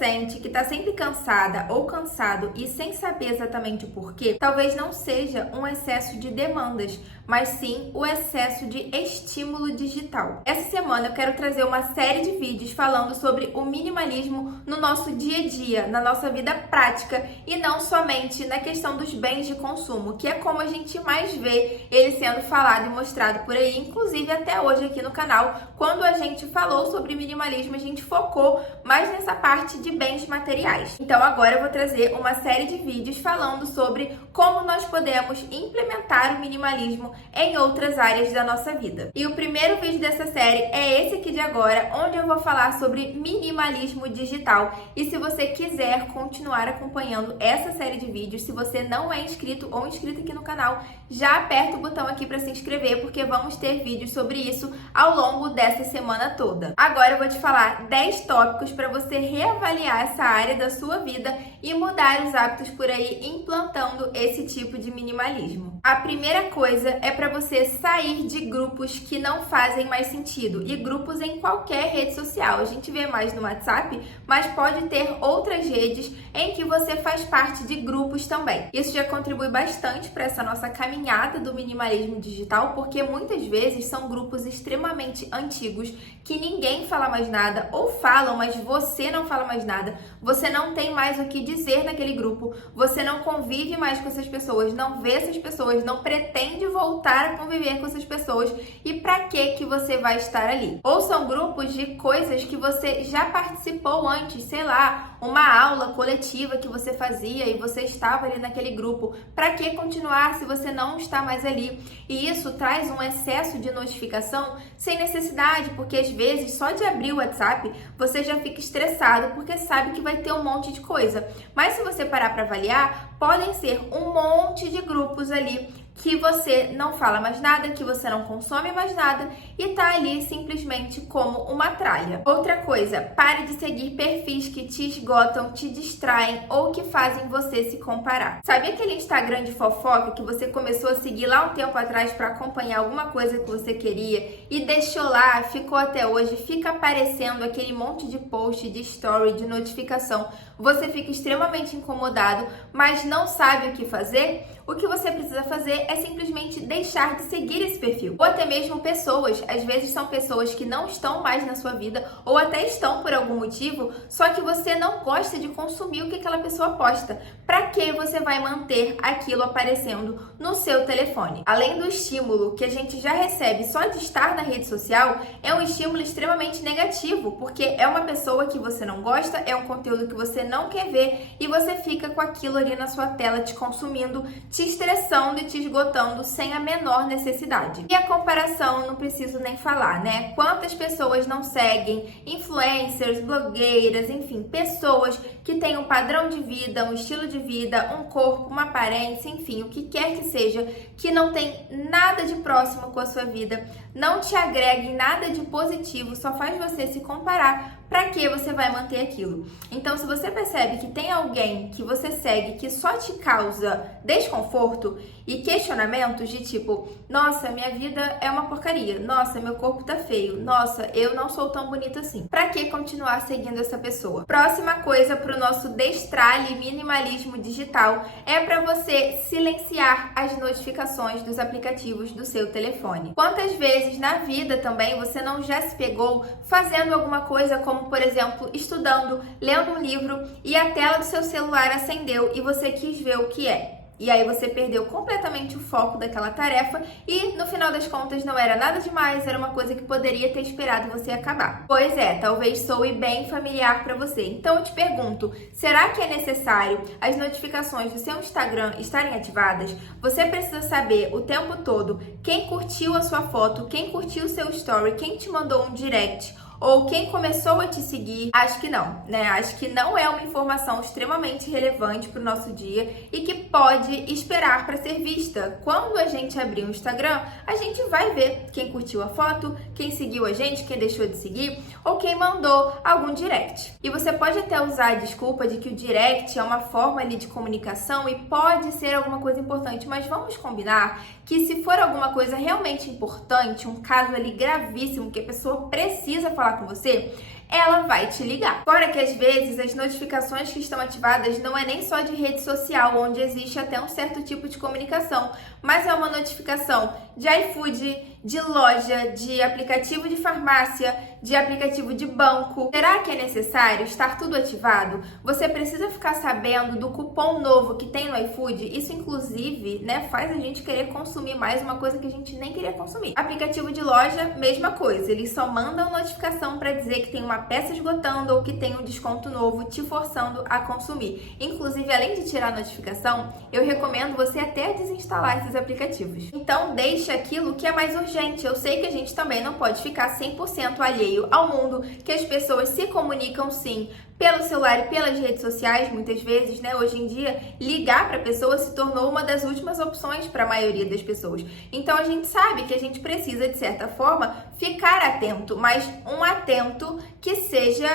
sente que está sempre cansada ou cansado e sem saber exatamente o porquê, talvez não seja um excesso de demandas, mas sim o excesso de estímulo digital. Essa semana eu quero trazer uma série de vídeos falando sobre o minimalismo no nosso dia a dia, na nossa vida prática e não somente na questão dos bens de consumo, que é como a gente mais vê ele sendo falado e mostrado por aí, inclusive até hoje aqui no canal. Quando a gente falou sobre minimalismo, a gente focou mais nessa parte de bens materiais. Então agora eu vou trazer uma série de vídeos falando sobre como nós podemos implementar o minimalismo em outras áreas da nossa vida. E o primeiro vídeo dessa série é esse aqui de agora, onde eu vou falar sobre minimalismo digital. E se você quiser continuar acompanhando essa série de vídeos, se você não é inscrito ou inscrita aqui no canal, já aperta o botão aqui para se inscrever, porque vamos ter vídeos sobre isso ao longo dessa semana toda. Agora eu vou te falar 10 tópicos para você reavaliar essa área da sua vida e mudar os hábitos por aí, implantando esse tipo de minimalismo. A primeira coisa é para você sair de grupos que não fazem mais sentido, e grupos em qualquer rede social. A gente vê mais no WhatsApp, mas pode ter outras redes em que você faz parte de grupos também. Isso já contribui bastante para essa nossa caminhada do minimalismo digital, porque muitas vezes são grupos extremamente antigos que ninguém fala mais nada, ou falam, mas você não fala mais nada. Você não tem mais o que dizer naquele grupo, você não convive mais com essas pessoas, não vê essas pessoas, não pretende voltar a conviver com essas pessoas, e para que você vai estar ali? Ou são grupos de coisas que você já participou antes, sei lá, uma aula coletiva que você fazia e você estava ali naquele grupo. Para que continuar se você não está mais ali? E isso traz um excesso de notificação sem necessidade, porque às vezes só de abrir o WhatsApp você já fica estressado porque sabe que vai ter um monte de coisa. Mas se você parar para avaliar, podem ser um monte de grupos ali que você não fala mais nada, que você não consome mais nada e tá ali simplesmente como uma tralha. Outra coisa, pare de seguir perfis que te esgotam, te distraem ou que fazem você se comparar. Sabe aquele Instagram de fofoca que você começou a seguir lá um tempo atrás para acompanhar alguma coisa que você queria e deixou lá, ficou até hoje, fica aparecendo aquele monte de post, de story, de notificação. Você fica extremamente incomodado, mas não sabe o que fazer? O que você precisa fazer é simplesmente deixar de seguir esse perfil. Ou até mesmo pessoas, às vezes são pessoas que não estão mais na sua vida, ou até estão por algum motivo, só que você não gosta de consumir o que aquela pessoa posta. Para que você vai manter aquilo aparecendo no seu telefone? Além do estímulo que a gente já recebe só de estar na rede social, é um estímulo extremamente negativo, porque é uma pessoa que você não gosta, é um conteúdo que você não quer ver e você fica com aquilo ali na sua tela te consumindo, te estressando e te esgotando sem a menor necessidade. E a comparação, não preciso nem falar, né? Quantas pessoas não seguem influencers, blogueiras, enfim, pessoas que têm um padrão de vida, um estilo de vida, um corpo, uma aparência, enfim, o que quer que seja, que não tem nada de próximo com a sua vida, não te agrega em nada de positivo, só faz você se comparar. Para que você vai manter aquilo? Então, se você percebe que tem alguém que você segue que só te causa desconforto e questionamentos de tipo, nossa, minha vida é uma porcaria, nossa, meu corpo tá feio, nossa, eu não sou tão bonita assim. Para que continuar seguindo essa pessoa? Próxima coisa para o nosso destralhe minimalismo digital é para você silenciar as notificações dos aplicativos do seu telefone. Quantas vezes na vida também você não já se pegou fazendo alguma coisa como, por exemplo, estudando, lendo um livro e a tela do seu celular acendeu e você quis ver o que é? E aí você perdeu completamente o foco daquela tarefa e no final das contas não era nada demais, era uma coisa que poderia ter esperado você acabar. Pois é, talvez soe bem familiar para você. Então eu te pergunto, será que é necessário as notificações do seu Instagram estarem ativadas? Você precisa saber o tempo todo quem curtiu a sua foto, quem curtiu o seu story, quem te mandou um direct, ou quem começou a te seguir. Acho que não, né? Acho que não é uma informação extremamente relevante para o nosso dia e que pode esperar para ser vista. Quando a gente abrir o Instagram, a gente vai ver quem curtiu a foto, quem seguiu a gente, quem deixou de seguir ou quem mandou algum direct. E você pode até usar a desculpa de que o direct é uma forma ali de comunicação e pode ser alguma coisa importante, mas vamos combinar que se for alguma coisa realmente importante, um caso ali gravíssimo que a pessoa precisa falar com você, ela vai te ligar. Fora que às vezes as notificações que estão ativadas não é nem só de rede social, onde existe até um certo tipo de comunicação, mas é uma notificação de iFood, de loja, de aplicativo de farmácia, de aplicativo de banco. Será que é necessário estar tudo ativado? Você precisa ficar sabendo do cupom novo que tem no iFood? Isso, inclusive, faz a gente querer consumir mais uma coisa que a gente nem queria consumir. Aplicativo de loja, mesma coisa. Eles só mandam notificação para dizer que tem uma peça esgotando ou que tem um desconto novo, te forçando a consumir. Inclusive, além de tirar a notificação, eu recomendo você até desinstalar esses aplicativos. Então, deixa aquilo que é mais urgente. Eu sei que a gente também não pode ficar 100% alheio ao mundo, que as pessoas se comunicam sim pelo celular e pelas redes sociais, muitas vezes, Hoje em dia, ligar para a pessoa se tornou uma das últimas opções para a maioria das pessoas. Então, a gente sabe que a gente precisa, de certa forma, ficar atento, mas um atento que seja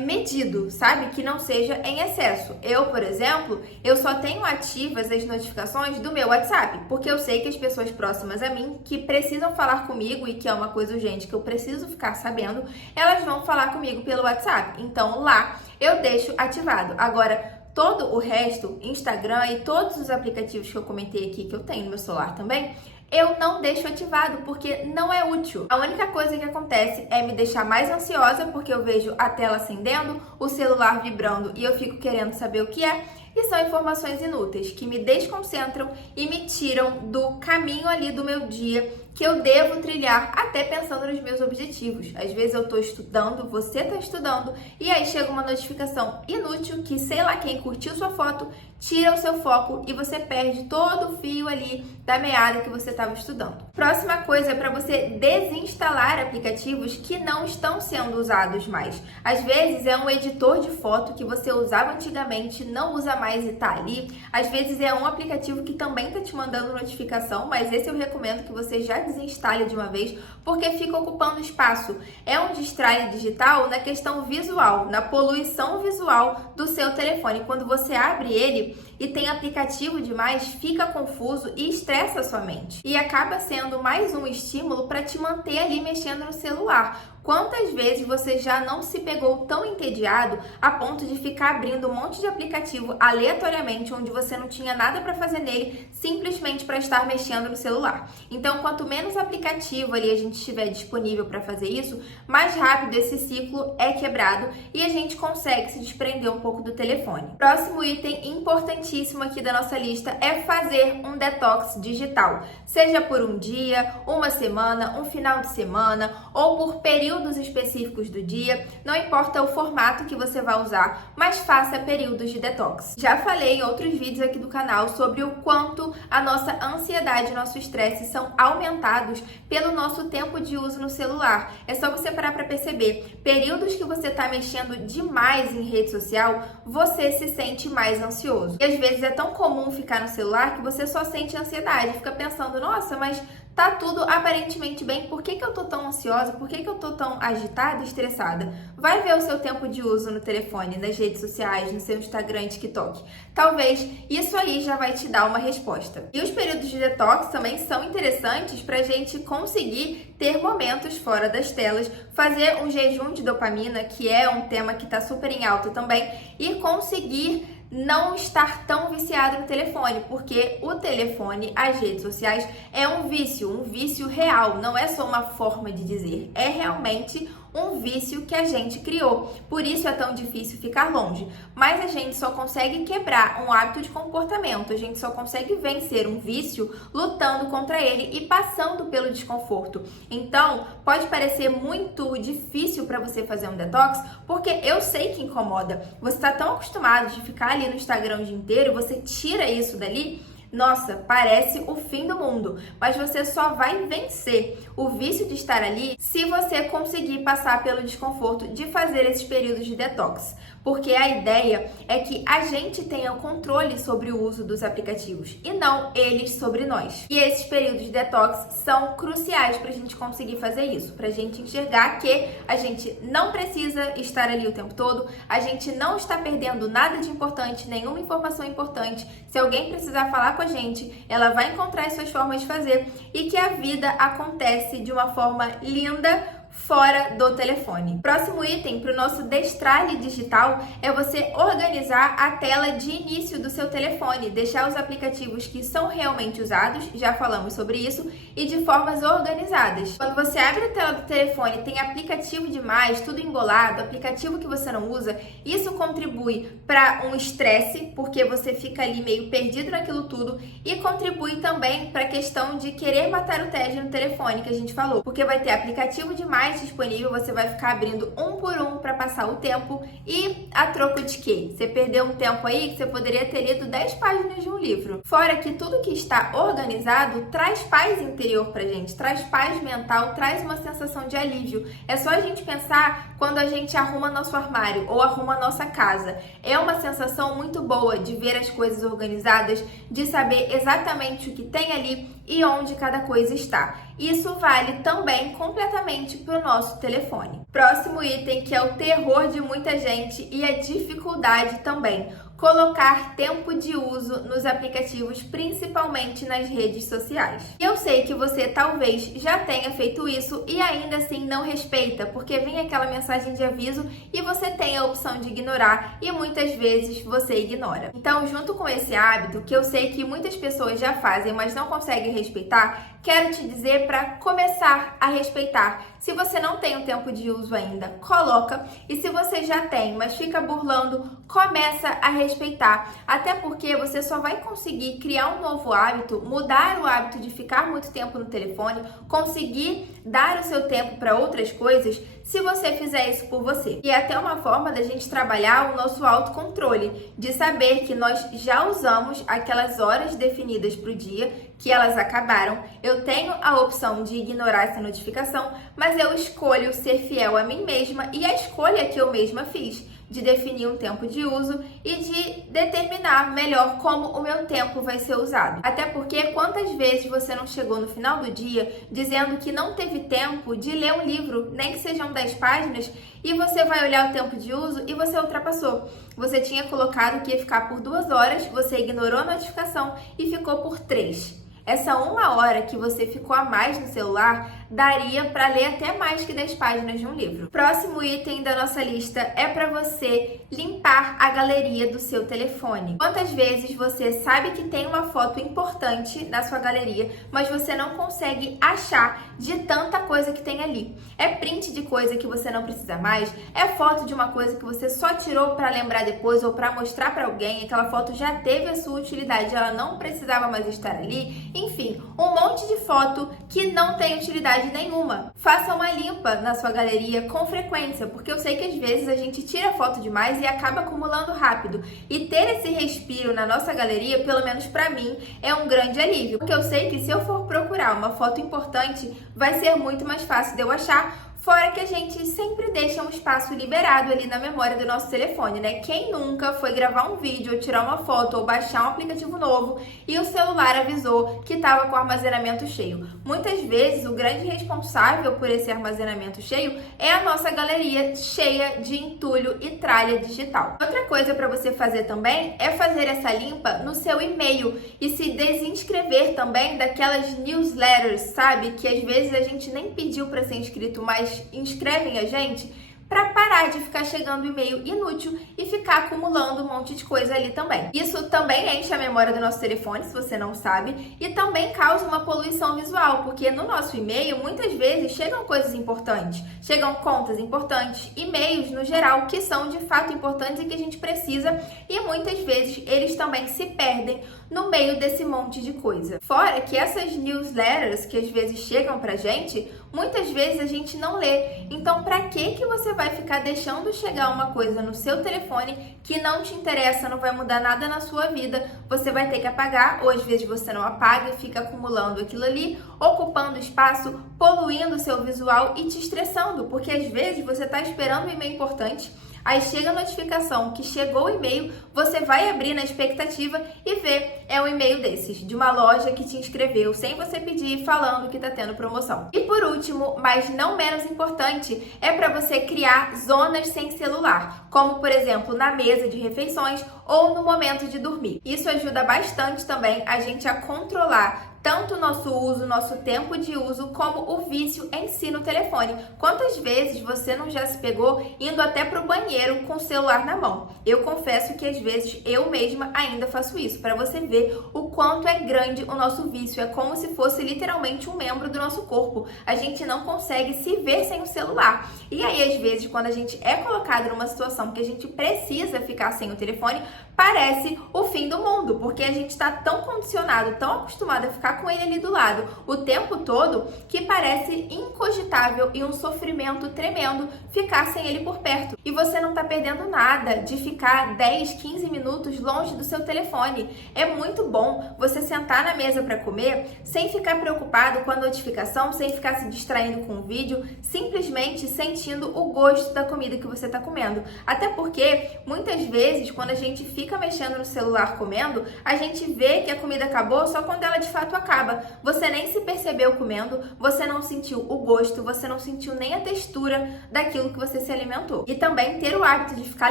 medido, sabe? Que não seja em excesso. Eu, por exemplo, eu só tenho ativas as notificações do meu WhatsApp, porque eu sei que as pessoas próximas a mim, que precisam falar comigo e que é uma coisa urgente que eu preciso ficar sabendo, elas vão falar comigo pelo WhatsApp. Então, lá eu deixo ativado. Agora, todo o resto, Instagram e todos os aplicativos que eu comentei aqui, que eu tenho no meu celular também, eu não deixo ativado, porque não é útil. A única coisa que acontece é me deixar mais ansiosa, porque eu vejo a tela acendendo, o celular vibrando e eu fico querendo saber o que é. E são informações inúteis, que me desconcentram e me tiram do caminho ali do meu dia, que eu devo trilhar até pensando nos meus objetivos. Às vezes eu tô estudando, você tá estudando, e aí chega uma notificação inútil que sei lá quem curtiu sua foto, tira o seu foco e você perde todo o fio ali da meada que você estava estudando. Próxima coisa é para você desinstalar aplicativos que não estão sendo usados mais. Às vezes é um editor de foto que você usava antigamente, não usa mais e tá ali. Às vezes é um aplicativo que também tá te mandando notificação, mas esse eu recomendo que você já desinstale de uma vez, porque fica ocupando espaço. É um distrai digital na questão visual, na poluição visual do seu telefone. Quando você abre ele e tem aplicativo demais, fica confuso e estressa a sua mente. E acaba sendo mais um estímulo para te manter ali mexendo no celular. Quantas vezes você já não se pegou tão entediado a ponto de ficar abrindo um monte de aplicativo aleatoriamente, onde você não tinha nada para fazer nele, simplesmente para estar mexendo no celular? Então, quanto menos aplicativo ali a gente tiver disponível para fazer isso, mais rápido esse ciclo é quebrado e a gente consegue se desprender um pouco do telefone. Próximo item importantíssimo aqui da nossa lista é fazer um detox digital, seja por um dia, uma semana, um final de semana ou por períodos específicos do dia, não importa o formato que você vai usar, mas faça períodos de detox. Já falei em outros vídeos aqui do canal sobre o quanto a nossa ansiedade e nosso estresse são aumentados pelo nosso tempo de uso no celular. É só você parar para perceber. Períodos que você está mexendo demais em rede social, você se sente mais ansioso. E às vezes é tão comum ficar no celular que você só sente ansiedade, fica pensando, nossa, mas tá tudo aparentemente bem, por que eu tô tão ansiosa? Por que eu tô tão agitada e estressada? Vai ver o seu tempo de uso no telefone, nas redes sociais, no seu Instagram e TikTok. Talvez isso aí já vai te dar uma resposta. E os períodos de detox também são interessantes pra gente conseguir ter momentos fora das telas, fazer um jejum de dopamina, que é um tema que tá super em alta também, e conseguir não estar tão viciado no telefone, porque o telefone, as redes sociais, é um vício real, não é só uma forma de dizer, é realmente um vício que a gente criou. Por isso é tão difícil ficar longe. Mas a gente só consegue quebrar um hábito de comportamento, a gente só consegue vencer um vício lutando contra ele e passando pelo desconforto. Então, pode parecer muito difícil para você fazer um detox, porque eu sei que incomoda. Você está tão acostumado de ficar ali no Instagram o dia inteiro, você tira isso dali, nossa, parece o fim do mundo, mas você só vai vencer o vício de estar ali se você conseguir passar pelo desconforto de fazer esses períodos de detox. Porque a ideia é que a gente tenha o controle sobre o uso dos aplicativos e não eles sobre nós. E esses períodos de detox são cruciais para a gente conseguir fazer isso, para a gente enxergar que a gente não precisa estar ali o tempo todo, a gente não está perdendo nada de importante, nenhuma informação importante. Se alguém precisar falar com a gente, ela vai encontrar as suas formas de fazer e que a vida acontece de uma forma linda, fora do telefone. Próximo item para o nosso destralhe digital é você organizar a tela de início do seu telefone, deixar os aplicativos que são realmente usados, já falamos sobre isso, e de formas organizadas. Quando você abre a tela do telefone, tem aplicativo demais, tudo embolado, aplicativo que você não usa, isso contribui para um estresse, porque você fica ali meio perdido naquilo tudo, e contribui também para a questão de querer matar o tédio no telefone, que a gente falou, porque vai ter aplicativo demais disponível, você vai ficar abrindo um por um para passar o tempo, e a troco de quê? Você perdeu um tempo aí que você poderia ter lido 10 páginas de um livro. Fora que tudo que está organizado traz paz interior pra gente, traz paz mental, traz uma sensação de alívio. É só a gente pensar quando a gente arruma nosso armário ou arruma nossa casa. É uma sensação muito boa de ver as coisas organizadas, de saber exatamente o que tem ali e onde cada coisa está. Isso vale também completamente para o nosso telefone. Próximo item, que é o terror de muita gente e a dificuldade também: colocar tempo de uso nos aplicativos, principalmente nas redes sociais. E eu sei que você talvez já tenha feito isso e ainda assim não respeita, porque vem aquela mensagem de aviso e você tem a opção de ignorar e muitas vezes você ignora. Então, junto com esse hábito, que eu sei que muitas pessoas já fazem, mas não conseguem respeitar, quero te dizer para começar a respeitar. Se você não tem o tempo de uso ainda, coloca. E se você já tem, mas fica burlando, começa a respeitar. Até porque você só vai conseguir criar um novo hábito, mudar o hábito de ficar muito tempo no telefone, conseguir dar o seu tempo para outras coisas, se você fizer isso por você. E é até uma forma da gente trabalhar o nosso autocontrole, de saber que nós já usamos aquelas horas definidas para o dia, que elas acabaram. Eu tenho a opção de ignorar essa notificação, mas eu escolho ser fiel a mim mesma, e a escolha que eu mesma fiz de definir um tempo de uso e de determinar melhor como o meu tempo vai ser usado. Até porque quantas vezes você não chegou no final do dia dizendo que não teve tempo de ler um livro, nem que sejam 10 páginas, e você vai olhar o tempo de uso e você ultrapassou. Você tinha colocado que ia ficar por 2 horas, você ignorou a notificação e ficou por 3. Essa 1 hora que você ficou a mais no celular daria para ler até mais que 10 páginas de um livro. Próximo item da nossa lista é para você limpar a galeria do seu telefone. Quantas vezes você sabe que tem uma foto importante na sua galeria, mas você não consegue achar de tanta coisa que tem ali? É print de coisa que você não precisa mais, é foto de uma coisa que você só tirou para lembrar depois ou para mostrar para alguém, aquela foto já teve a sua utilidade, ela não precisava mais estar ali. Enfim, um monte de foto que não tem utilidade nenhuma. Faça uma limpa na sua galeria com frequência, porque eu sei que às vezes a gente tira foto demais e acaba acumulando rápido. E ter esse respiro na nossa galeria, pelo menos pra mim, é um grande alívio. Porque eu sei que se eu for procurar uma foto importante, vai ser muito mais fácil de eu achar. Fora que a gente sempre deixa um espaço liberado ali na memória do nosso telefone, né? Quem nunca foi gravar um vídeo, ou tirar uma foto, ou baixar um aplicativo novo e o celular avisou que estava com o armazenamento cheio? Muitas vezes, o grande responsável por esse armazenamento cheio é a nossa galeria cheia de entulho e tralha digital. Outra coisa para você fazer também é fazer essa limpa no seu e-mail e se desinscrever também daquelas newsletters, sabe? Que às vezes a gente nem pediu para ser inscrito, mas inscrevem a gente, para parar de ficar chegando e-mail inútil e ficar acumulando um monte de coisa ali também. Isso também enche a memória do nosso telefone, se você não sabe, e também causa uma poluição visual, porque no nosso e-mail muitas vezes chegam coisas importantes, chegam contas importantes, e-mails no geral que são de fato importantes e que a gente precisa, e muitas vezes eles também se perdem no meio desse monte de coisa. Fora que essas newsletters que às vezes chegam pra gente, muitas vezes a gente não lê. Então, pra que você vai ficar deixando chegar uma coisa no seu telefone que não te interessa, não vai mudar nada na sua vida? Você vai ter que apagar, ou às vezes você não apaga e fica acumulando aquilo ali, ocupando espaço, poluindo o seu visual e te estressando, porque às vezes você tá esperando um e-mail importante, aí chega a notificação que chegou o e-mail, você vai abrir na expectativa e vê, é um e-mail desses, de uma loja que te inscreveu sem você pedir, falando que tá tendo promoção. E por último, mas não menos importante, é para você criar zonas sem celular, como por exemplo na mesa de refeições ou no momento de dormir. Isso ajuda bastante também a gente a controlar tanto o nosso uso, nosso tempo de uso, como o vício em si no telefone. Quantas vezes você não já se pegou indo até pro banheiro com o celular na mão? Eu confesso que às vezes eu mesma ainda faço isso, para você ver o quanto é grande o nosso vício. É como se fosse literalmente um membro do nosso corpo. A gente não consegue se ver sem o celular. E aí, às vezes, quando a gente é colocado numa situação que a gente precisa ficar sem o telefone, parece o fim do mundo, porque a gente está tão condicionado, tão acostumado a ficar com ele ali do lado o tempo todo, que parece incogitável e um sofrimento tremendo ficar sem ele por perto. E você não está perdendo nada de ficar 10, 15 minutos longe do seu telefone. É muito bom você sentar na mesa para comer sem ficar preocupado com a notificação, sem ficar se distraindo com o vídeo, simplesmente sentindo o gosto da comida que você está comendo. Até porque, muitas vezes, quando a gente fica mexendo no celular comendo, a gente vê que a comida acabou só quando ela de fato acaba. Você nem se percebeu comendo, você não sentiu o gosto, você não sentiu nem a textura daquilo que você se alimentou. E também ter o hábito de ficar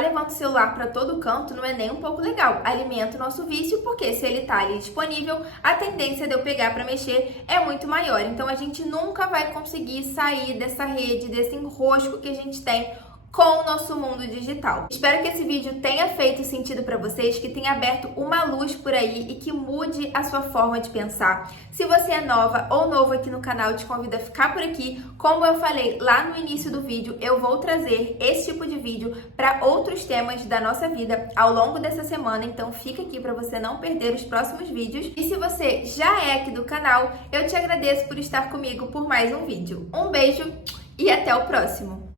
levando o celular para todo canto não é nem um pouco legal. Alimenta o nosso vício, porque se ele tá ali disponível, a tendência de eu pegar para mexer é muito maior. Então a gente nunca vai conseguir sair dessa rede, desse enrosco que a gente tem com o nosso mundo digital. Espero que esse vídeo tenha feito sentido para vocês, que tenha aberto uma luz por aí e que mude a sua forma de pensar. Se você é nova ou novo aqui no canal, eu te convido a ficar por aqui. Como eu falei lá no início do vídeo, eu vou trazer esse tipo de vídeo para outros temas da nossa vida ao longo dessa semana, então fica aqui para você não perder os próximos vídeos. E se você já é aqui do canal, eu te agradeço por estar comigo por mais um vídeo. Um beijo e até o próximo!